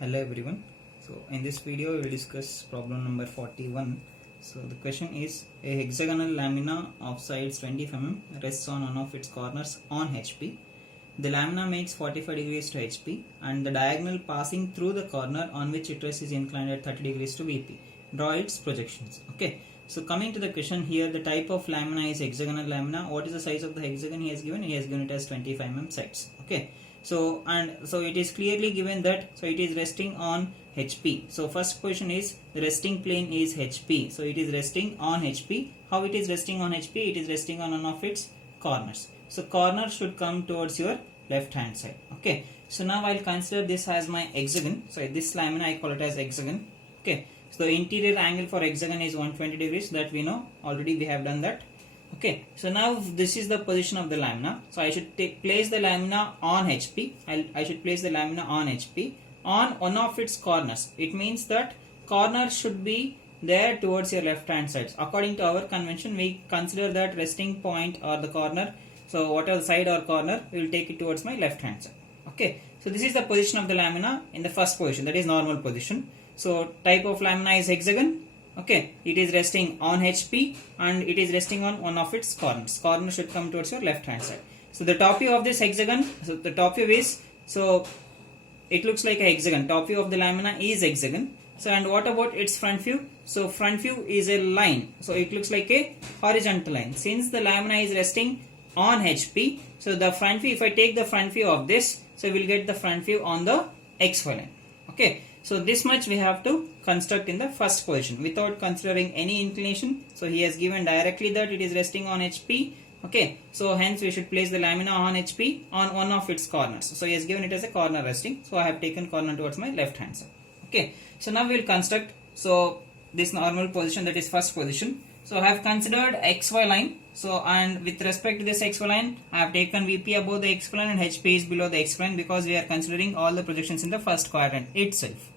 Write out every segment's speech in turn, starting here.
Hello everyone. So in this video we will discuss problem number 41. So the question is, a hexagonal lamina of sides 25 mm rests on one of its corners on HP. The lamina makes 45 degrees to HP and the diagonal passing through the corner on which it rests is inclined at 30 degrees to VP. Draw its projections. Okay. So coming to the question here, the type of lamina is hexagonal lamina. What is the size of the hexagon he has given? He has given it as 25 mm sides. Okay. So it is clearly given that it is resting on HP. So first question is the resting plane is HP. So it is resting on HP. How it is resting on HP? It is resting on one of its corners. So corner should come towards your left hand side. Okay. So now I'll consider this as my hexagon. So this lamina I call it as hexagon. Okay. So the interior angle for hexagon is 120 degrees, that we know already, we have done that. Okay, so now this is the position of the lamina. So I should place the lamina on HP. I should place the lamina on HP on one of its corners. It means that corner should be there towards your left hand side. According to our convention, we consider that resting point or the corner. So whatever side or corner, we will take it towards my left hand side. Okay, so this is the position of the lamina in the first position, that is normal position. So type of lamina is hexagon. Okay, it is resting on HP and it is resting on one of its corners. Corner should come towards your left hand side. So the top view of this hexagon, so the top view is, so it looks like a hexagon. Top view of the lamina is hexagon. So and what about its front view? So front view is a line. So it looks like a horizontal line. Since the lamina is resting on HP, so the front view, if I take the front view of this, so we will get the front view on the XY line. Okay. So this much we have to construct in the first position without considering any inclination. So he has given directly that it is resting on HP. Okay. So hence we should place the lamina on HP on one of its corners. So he has given it as a corner resting. So I have taken corner towards my left hand side. Okay. So now we will construct. So this normal position, that is first position. So I have considered XY line. So and with respect to this XY line, I have taken VP above the XY line and HP is below the XY line because we are considering all the projections in the first quadrant itself.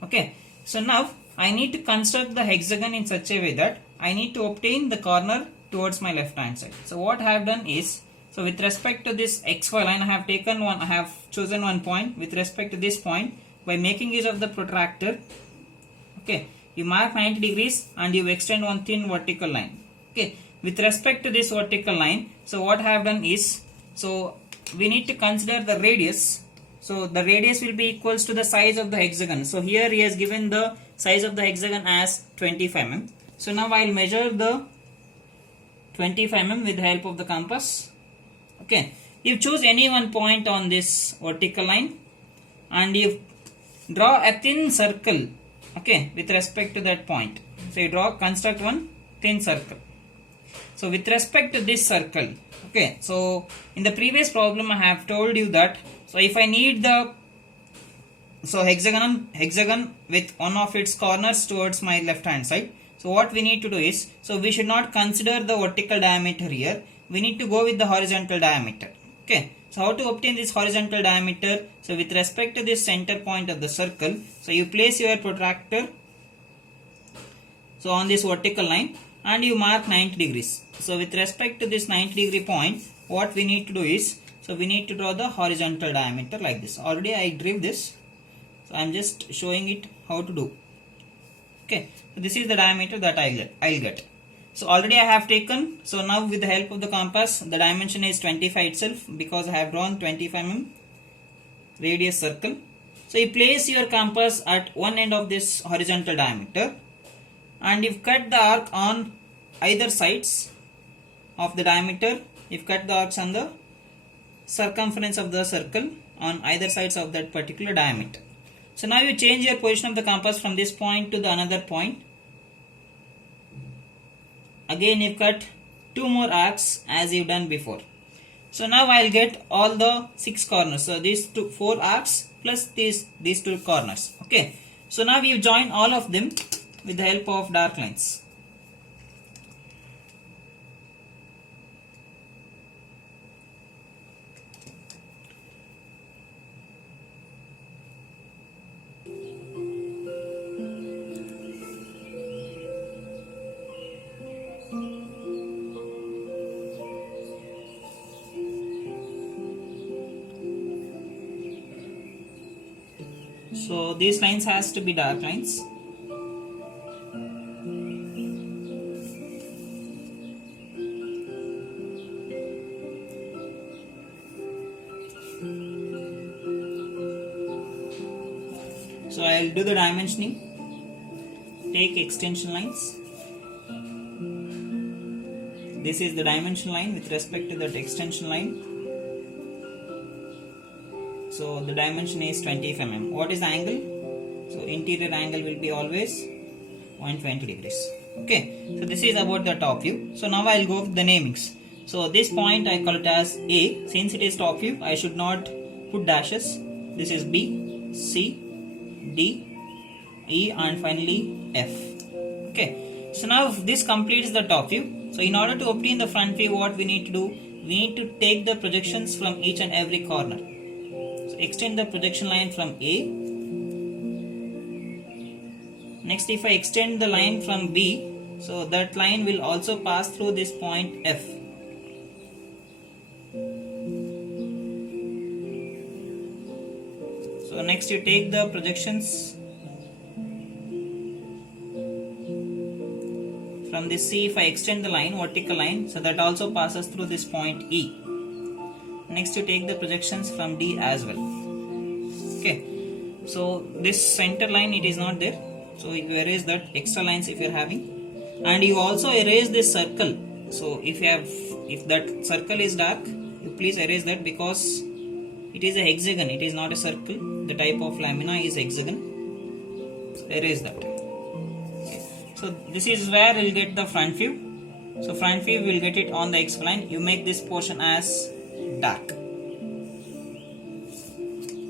Okay, so now I need to construct the hexagon in such a way that I need to obtain the corner towards my left hand side. So what I have done is, so with respect to this XY line, I have chosen one point with respect to this point by making use of the protractor. Okay, you mark 90 degrees and you extend one thin vertical line. Okay, with respect to this vertical line, so what I have done is, so we need to consider the radius. So the radius will be equals to the size of the hexagon. So here he has given the size of the hexagon as 25 mm. So now I will measure the 25 mm with the help of the compass. Okay, you choose any one point on this vertical line and you draw a thin circle. Okay, with respect to that point. So you construct one thin circle. So with respect to this circle, okay, so in the previous problem I have told you that, so if I need the, so hexagon with one of its corners towards my left hand side, so what we need to do is, so we should not consider the vertical diameter here, we need to go with the horizontal diameter. Okay, so how to obtain this horizontal diameter? So with respect to this center point of the circle, so you place your protractor, so on this vertical line and you mark 90 degrees. So with respect to this 90 degree point, what we need to do is, so we need to draw the horizontal diameter like this. Already I drew this. So I am just showing it how to do. Okay. So this is the diameter that I'll get. So already I have taken. So now with the help of the compass, the dimension is 25 itself because I have drawn 25 mm radius circle. So you place your compass at one end of this horizontal diameter and you cut the arc on either sides of the diameter. You've cut the arcs on the circumference of the circle on either sides of that particular diameter. So now you change your position of the compass from this point to the another point. Again you cut two more arcs as you've done before. So now I'll get all the 6 corners. So these 4 arcs plus these 2 corners. Okay. So now you join all of them with the help of dark lines. So these lines has to be dark lines. So I will do the dimensioning. Take extension lines. This is the dimension line with respect to that extension line. So the dimension is 20 mm. What is the angle? So interior angle will be always 120 degrees. Okay. So this is about the top view. So now I will go with the namings. So this point I call it as A. Since it is top view, I should not put dashes. This is B, C, D, E, and finally F. Okay. So now this completes the top view. So in order to obtain the front view, what we need to do? We need to take the projections from each and every corner. So extend the projection line from A. Next, if I extend the line from B, so that line will also pass through this point F. So next you take the projections from this C. If I extend the line, vertical line, so that also passes through this point E. Next you take the projections from D as well. Okay. So this center line, it is not there. So you erase that extra lines if you are having. And you also erase this circle. So if that circle is dark, you please erase that because it is a hexagon. It is not a circle. The type of lamina is hexagon. So erase that. So this is where we'll get the front view. So front view we'll get it on the X-line. You make this portion as dark.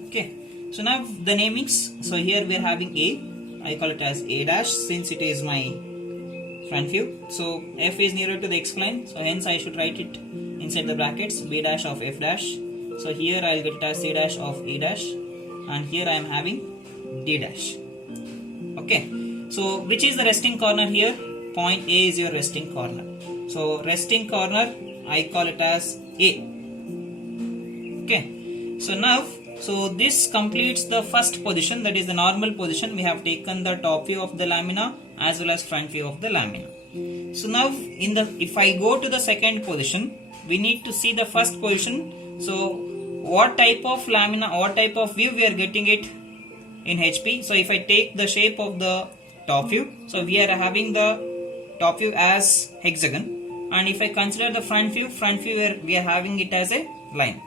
Okay. So now the namings. So here we are having A. I call it as A dash since it is my front view. So F is nearer to the X-line. So hence I should write it inside the brackets B dash of F dash. So here I'll get it as C dash of E dash. And here I am having D dash. Okay. So which is the resting corner here? Point A is your resting corner. So resting corner I call it as A. Okay. So now, so this completes the first position, that is the normal position. We have taken the top view of the lamina as well as front view of the lamina. So now if I go to the second position, we need to see the first position. So what type of lamina, what type of view we are getting it in HP? So if I take the shape of the top view, so we are having the top view as hexagon, and if I consider the front view we are having it as a line.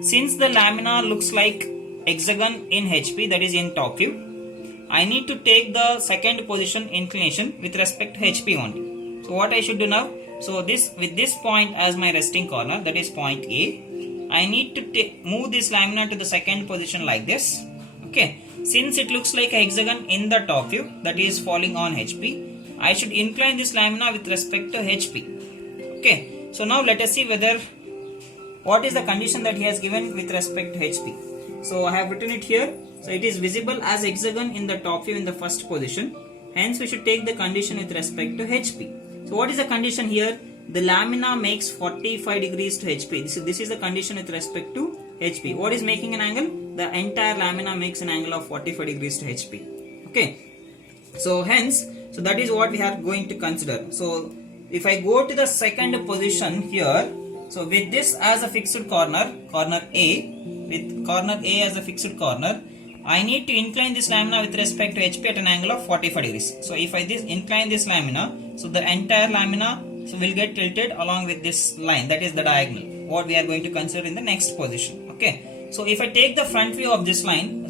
Since the lamina looks like hexagon in HP, that is in top view, I need to take the second position inclination with respect to HP only. So what I should do now? So with this point as my resting corner, that is point A, I need to move this lamina to the second position like this. Okay. Since it looks like a hexagon in the top view, that is falling on HP, I should incline this lamina with respect to HP. Okay. So now let us see what is the condition that he has given with respect to HP. So I have written it here. So it is visible as hexagon in the top view in the first position. Hence we should take the condition with respect to HP. So what is the condition here? The lamina makes 45 degrees to HP. This is the condition with respect to HP. What is making an angle? The entire lamina makes an angle of 45 degrees to HP. Okay. So hence, so that is what we are going to consider. So if I go to the second position here, so with this as a fixed corner, corner A, with corner A as a fixed corner, I need to incline this lamina with respect to HP at an angle of 45 degrees. So if I incline this lamina, so the entire lamina will get tilted along with this line, that is the diagonal, what we are going to consider in the next position. Okay. So if I take the front view of this line,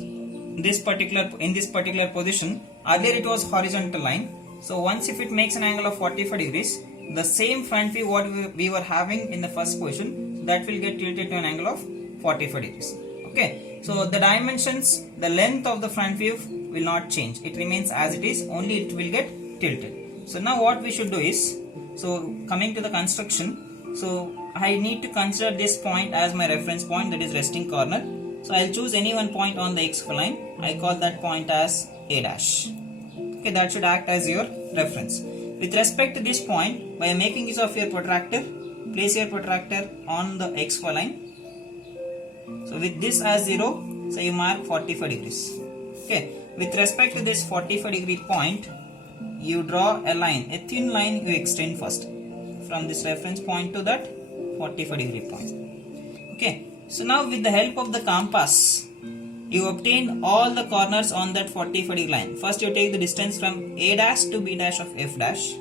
in this particular position, earlier it was horizontal line. So once if it makes an angle of 45 degrees, the same front view what we were having in the first position, that will get tilted to an angle of 45 degrees. Okay. So the dimensions, the length of the front view will not change. It remains as it is, only it will get tilted. So now what we should do is, so coming to the construction, so I need to consider this point as my reference point, that is resting corner. So I'll choose any one point on the X line. I call that point as A dash. Okay, that should act as your reference. With respect to this point, by making use of your protractor, place your protractor on the XY line. So with this as 0, so you mark 45 degrees. Okay, with respect to this 45 degree point, you draw a line, a thin line you extend first from this reference point to that 45 degree point. Okay, so now with the help of the compass, you obtain all the corners on that 45 degree line. First you take the distance from A dash to B dash of F dash,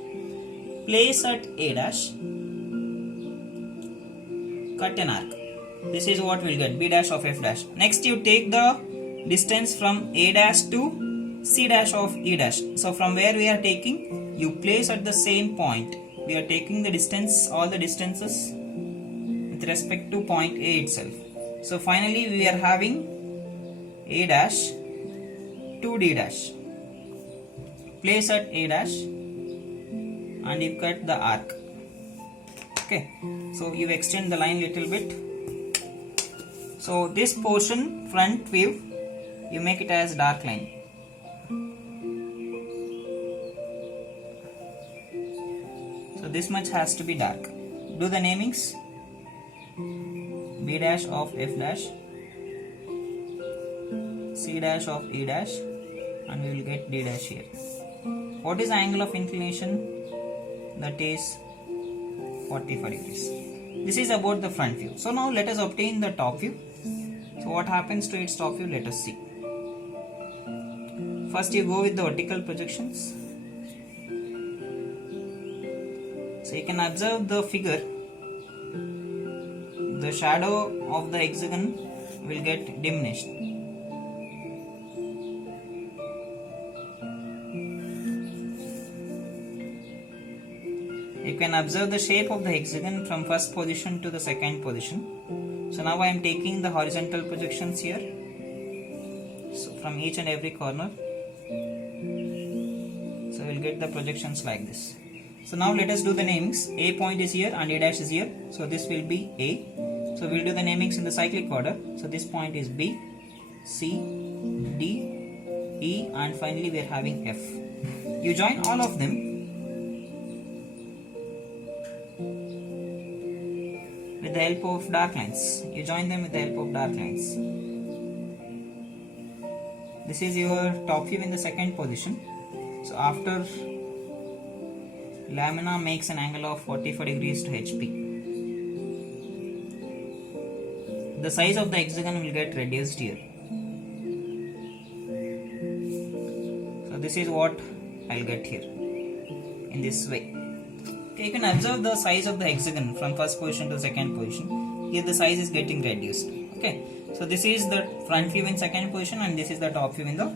place at A dash, cut an arc. This is what we'll get, B dash of F dash. Next you take the distance from A dash to C dash of E dash. So from where we are taking, you place at the same point. We are taking the distance, all the distances with respect to point A itself. So finally we are having A dash to D dash. Place at A dash and you cut the arc. Okay, so you extend the line little bit. So this portion, front view, you make it as dark line. So this much has to be dark. Do the namings. B dash of F dash, C dash of E dash, and we will get D dash here. What is the angle of inclination? That is 45 degrees. This is about the front view. So now let us obtain the top view. So what happens to its top view? Let us see. First you go with the vertical projections. So you can observe the figure. The shadow of the hexagon will get diminished. You can observe the shape of the hexagon from first position to the second position. So now I am taking the horizontal projections here. So from each and every corner. So we will get the projections like this. So now let us do the namings. A point is here and A dash is here. So this will be A. So we will do the namings in the cyclic order. So this point is B, C, D, E, and finally we are having F. You join all of them with the help of dark lines. You join them with the help of dark lines. This is your top view in the second position. So after lamina makes an angle of 45 degrees to HP, the size of the hexagon will get reduced here. So this is what I'll get here in this way. Okay, you can observe the size of the hexagon from first position to second position. Here the size is getting reduced. Okay, so this is the front view in second position and this is the top view in the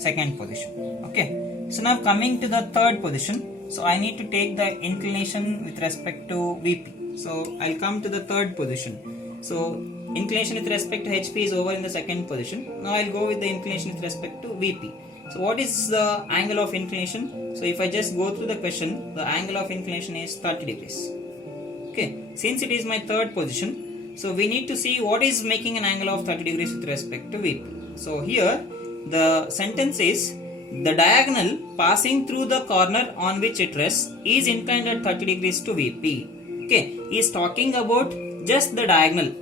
second position. Okay, so now coming to the third position. So I need to take the inclination with respect to VP. So I'll come to the third position. So inclination with respect to HP is over in the second position. Now I'll go with the inclination with respect to VP. So what is the angle of inclination? So if I just go through the question, the angle of inclination is 30 degrees. Okay, since it is my third position, so we need to see what is making an angle of 30 degrees with respect to VP. So here the sentence is, the diagonal passing through the corner on which it rests is inclined at 30 degrees to VP. Okay, he is talking about just the diagonal.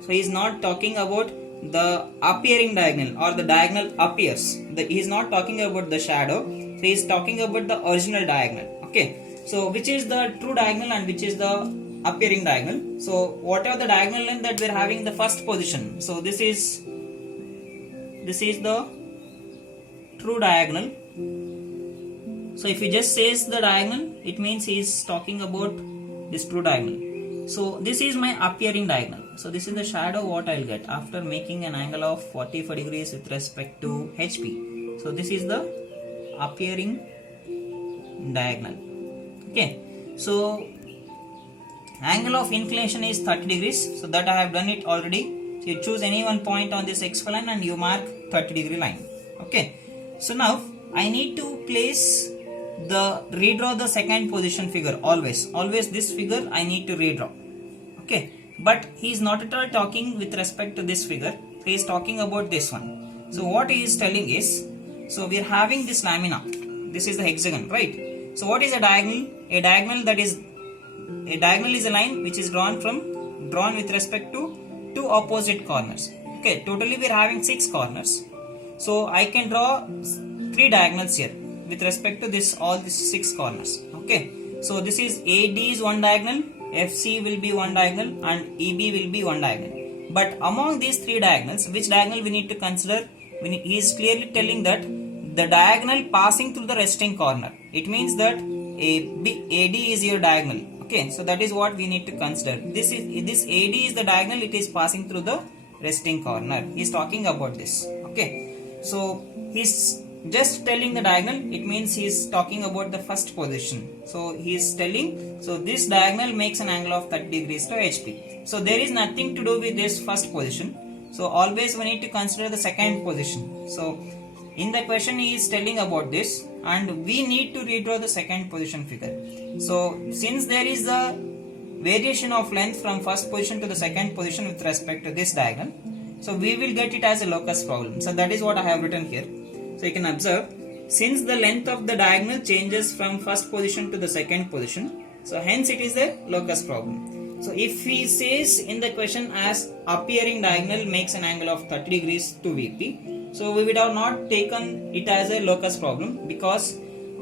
So he is not talking about the appearing diagonal or the diagonal appears. He is not talking about the shadow. So he is talking about the original diagonal. Okay, so which is the true diagonal and which is the appearing diagonal. So whatever the diagonal length that we are having in the first position. So this is the true diagonal. So if he just says the diagonal, it means he is talking about this true diagonal. So this is my appearing diagonal. So this is the shadow what I will get after making an angle of 45 degrees with respect to HP. So this is the appearing diagonal. Okay, so angle of inclination is 30 degrees. So that I have done it already. So you choose any one point on this XY line and you mark 30 degree line. Okay, so now I need to redraw the second position figure. Always this figure I need to redraw. Okay, but he is not at all talking with respect to this figure. He is talking about this one. So what he is telling is, so we are having this lamina. This is the hexagon, right? So what is a diagonal? A diagonal is a line which is drawn with respect to two opposite corners. Okay, totally we are having 6 corners. So I can draw 3 diagonals here with respect to this all these 6 corners. Okay. So this is AD is one diagonal, FC will be one diagonal, and EB will be one diagonal. But among these 3 diagonals, which diagonal we need to consider? He is clearly telling that the diagonal passing through the resting corner. It means that AD is your diagonal. Okay, so that is what we need to consider. This AD is the diagonal. It is passing through the resting corner. He is talking about this. Okay, so he's just telling the diagonal. It means he is talking about the first position. So he is telling. So this diagonal makes an angle of 30 degrees to HP. So there is nothing to do with this first position. So always we need to consider the second position. So in the question he is telling about this, and we need to redraw the second position figure. So since there is a variation of length from first position to the second position with respect to this diagonal, so we will get it as a locus problem. So that is what I have written here. So you can observe, since the length of the diagonal changes from first position to the second position, so hence it is a locus problem. So if he says in the question as appearing diagonal makes an angle of 30 degrees to VP, so we would have not taken it as a locus problem, because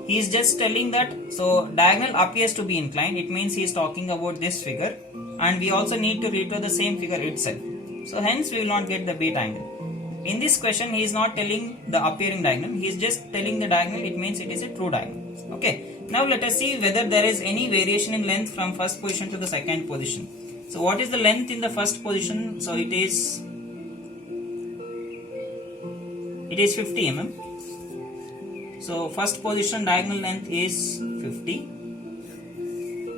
he is just telling that so diagonal appears to be inclined. It means he is talking about this figure, and we also need to redraw the same figure itself. So hence we will not get the beta angle. In this question he is not telling the appearing diagonal, he is just telling the diagonal. It means it is a true diagonal. Okay. Now let us see whether there is any variation in length from first position to the second position. So what is the length in the first position? So it is 50 mm. So first position diagonal length is 50.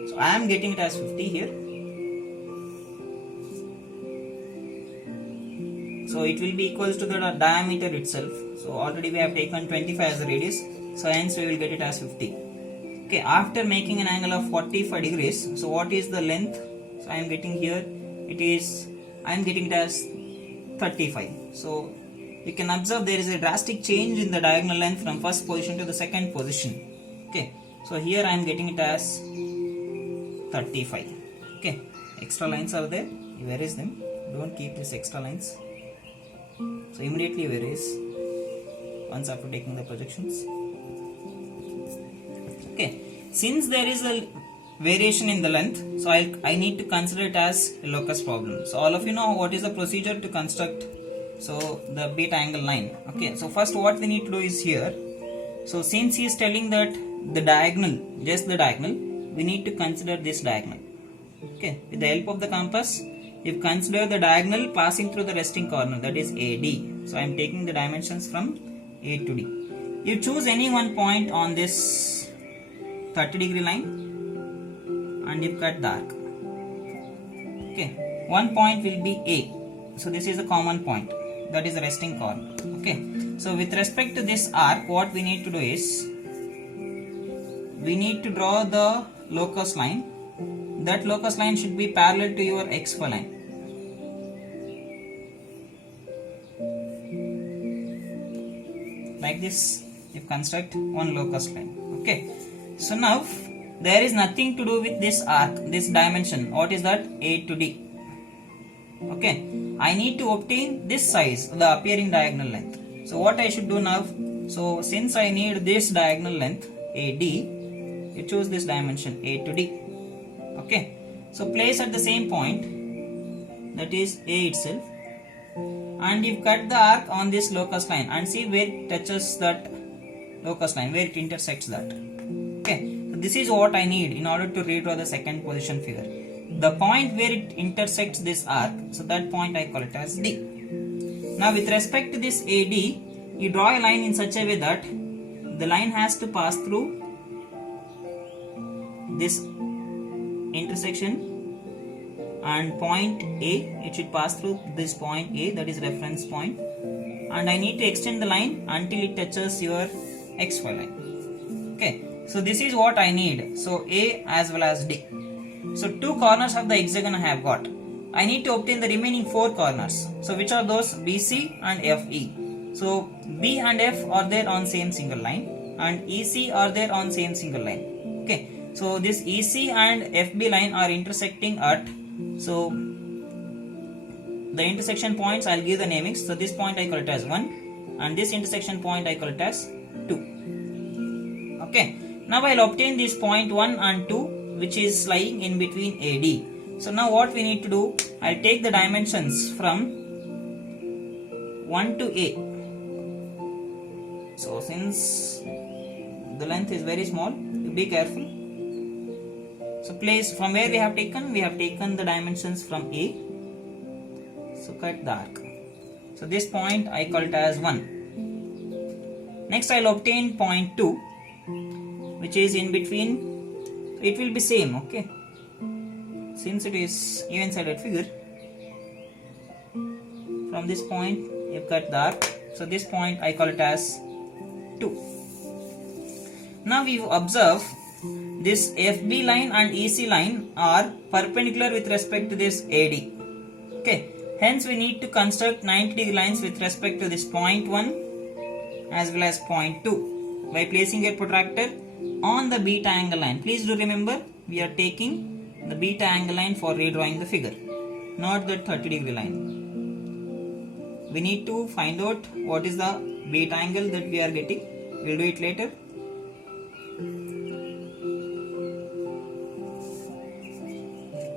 So I am getting it as 50 here. So it will be equals to the diameter itself. So already we have taken 25 as the radius. So hence we will get it as 50. Okay, after making an angle of 45 degrees, so what is the length? So I am getting here, I am getting it as 35. So you can observe there is a drastic change in the diagonal length from first position to the second position. Okay, so here I am getting it as 35. Okay, extra lines are there, you erase them, don't keep these extra lines. So immediately erase once after taking the projections. Okay, since there is a variation in the length, so I need to consider it as a locus problem. So all of you know what is the procedure to construct so the beta angle line. Okay, so first what we need to do is here. So since he is telling that the diagonal, just the diagonal, we need to consider this diagonal. Okay, with the help of the compass, if consider the diagonal passing through the resting corner, that is AD. So I am taking the dimensions from A to D. You choose any one point on this 30 degree line and you cut the arc. Okay, one point will be A. So this is a common point, that is the resting corner. Okay, so with respect to this arc, what we need to do is we need to draw the locus line. That locus line should be parallel to your XY line. Like this, you construct one locus line. Okay, so now there is nothing to do with this arc, this dimension. What is that? A to D. Okay, I need to obtain this size, the appearing diagonal length. So what I should do now? So since I need this diagonal length AD, you choose this dimension A to D. Okay, so place at the same point, that is A itself, and you cut the arc on this locus line and see where it touches that locus line, where it intersects that. Okay, so this is what I need in order to redraw the second position figure. The point where it intersects this arc, so that point I call it as D. Now with respect to this AD, you draw a line in such a way that the line has to pass through this intersection and point A. It should pass through this point A, that is reference point, and I need to extend the line until it touches your XY line. Okay, so this is what I need. So A as well as D. So two corners of the hexagon I have got. I need to obtain the remaining four corners. So which are those? BC and FE. So B and F are there on same single line, and EC are there on same single line. Okay, so this EC and FB line are intersecting at, so the intersection points I'll give the namings. So this point I call it as 1, and this intersection point I call it as 2. Okay, now I'll obtain this point 1 and 2 which is lying in between AD. So now what we need to do, I'll take the dimensions from 1 to A. So since the length is very small, be careful. So place from where we have taken the dimensions from A. So cut the arc. So this point I call it as 1. Next I'll obtain point 2 which is in between. It will be same, okay, since it is even sided figure. From this point you cut the arc. So this point I call it as 2. Now we observe this FB line and EC line are perpendicular with respect to this AD. Okay, hence we need to construct 90 degree lines with respect to this point 1 as well as point 2 by placing a protractor on the beta angle line. Please do remember, we are taking the beta angle line for redrawing the figure, not the 30 degree line. We need to find out what is the beta angle that we are getting. We'll do it later.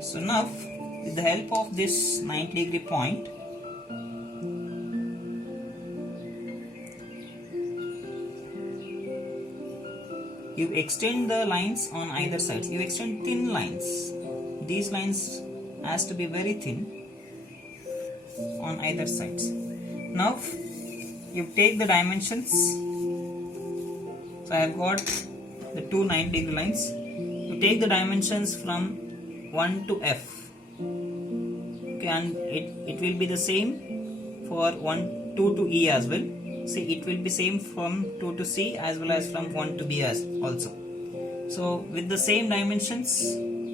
So now with the help of this 90 degree point, you extend the lines on either side. You extend thin lines. These lines has to be very thin on either sides. Now you take the dimensions. So I have got the two 90 degree lines. You take the dimensions from 1 to F. Okay, and it will be the same for 2 to E as well. See, it will be same from 2 to C as well as from 1 to B as also. So with the same dimensions,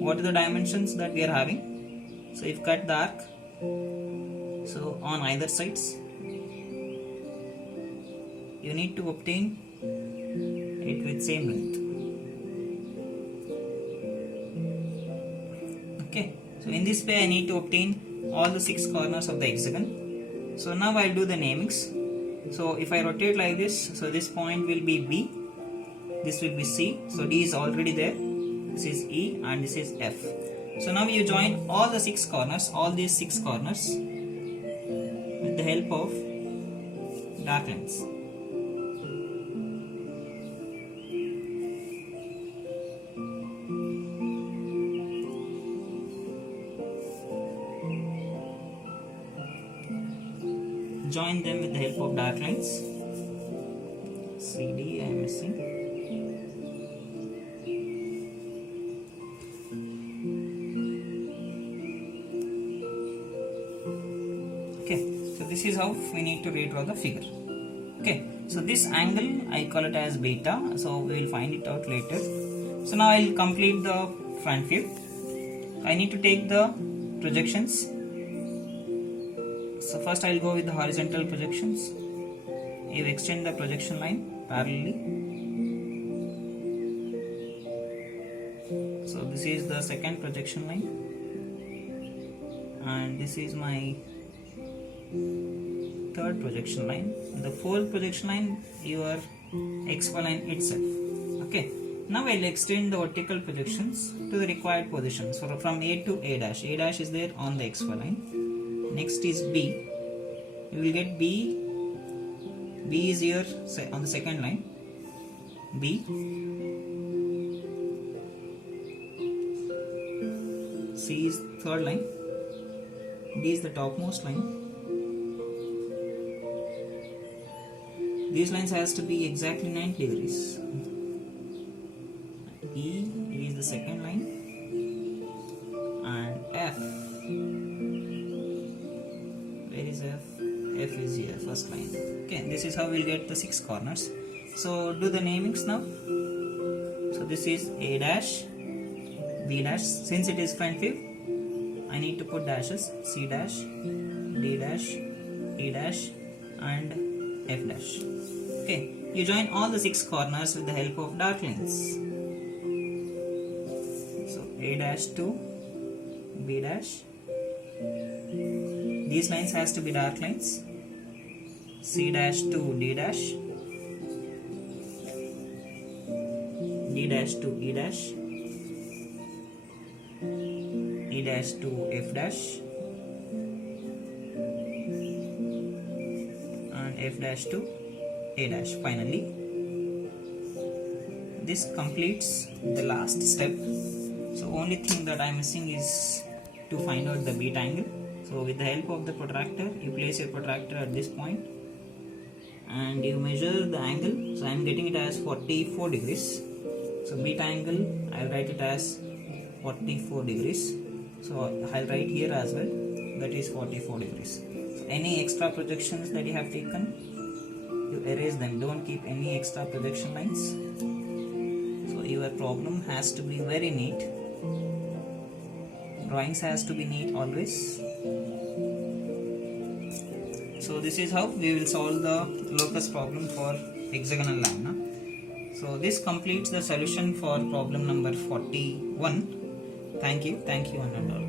what are the dimensions that we are having? So if cut the arc, so on either sides, you need to obtain it with same length. Okay, so in this way I need to obtain all the 6 corners of the hexagon. So now I'll do the namings. So if I rotate like this, so this point will be B, this will be C, so D is already there, this is E and this is F. So now you join all the 6 corners, all these 6 corners with the help of dark lines. Join them with the help of dark lines. CD I am missing. Okay, so this is how we need to redraw the figure. Okay, so this angle I call it as beta, so we will find it out later. So now I will complete the front view. I need to take the projections. So first I will go with the horizontal projections. You extend the projection line parallelly. So this is the second projection line, and this is my third projection line. The fourth projection line, your XY line itself. Okay. Now I will extend the vertical projections to the required position. So from A to A dash. A dash is there on the XY line. Next is B. You will get B. B is here on the second line. B. C is third line. D is the topmost line. These lines has to be exactly 90 degrees. E is the second line, and F. Where is F? F is here, first line. Okay, this is how we'll get the 6 corners. So do the namings now. So this is A dash, B dash. Since it is front view, I need to put dashes. C dash, D dash, E dash, and F dash. Okay, you join all the 6 corners with the help of dark lines. So A dash to B dash. These lines has to be dark lines. C dash to D dash, D dash to E dash, E dash to F dash, and F dash to A dash. Finally, this completes the last step. So only thing that I am missing is to find out the beta angle. So with the help of the protractor, you place your protractor at this point and you measure the angle. So I am getting it as 44 degrees. So beta angle, I will write it as 44 degrees. So I'll write here as well, that is 44 degrees. So any extra projections that you have taken, you erase them. Don't keep any extra projection lines. So your problem has to be very neat. Drawings has to be neat always. So this is how we will solve the locus problem for hexagonal lamina. So this completes the solution for problem number 41. Thank you one and all.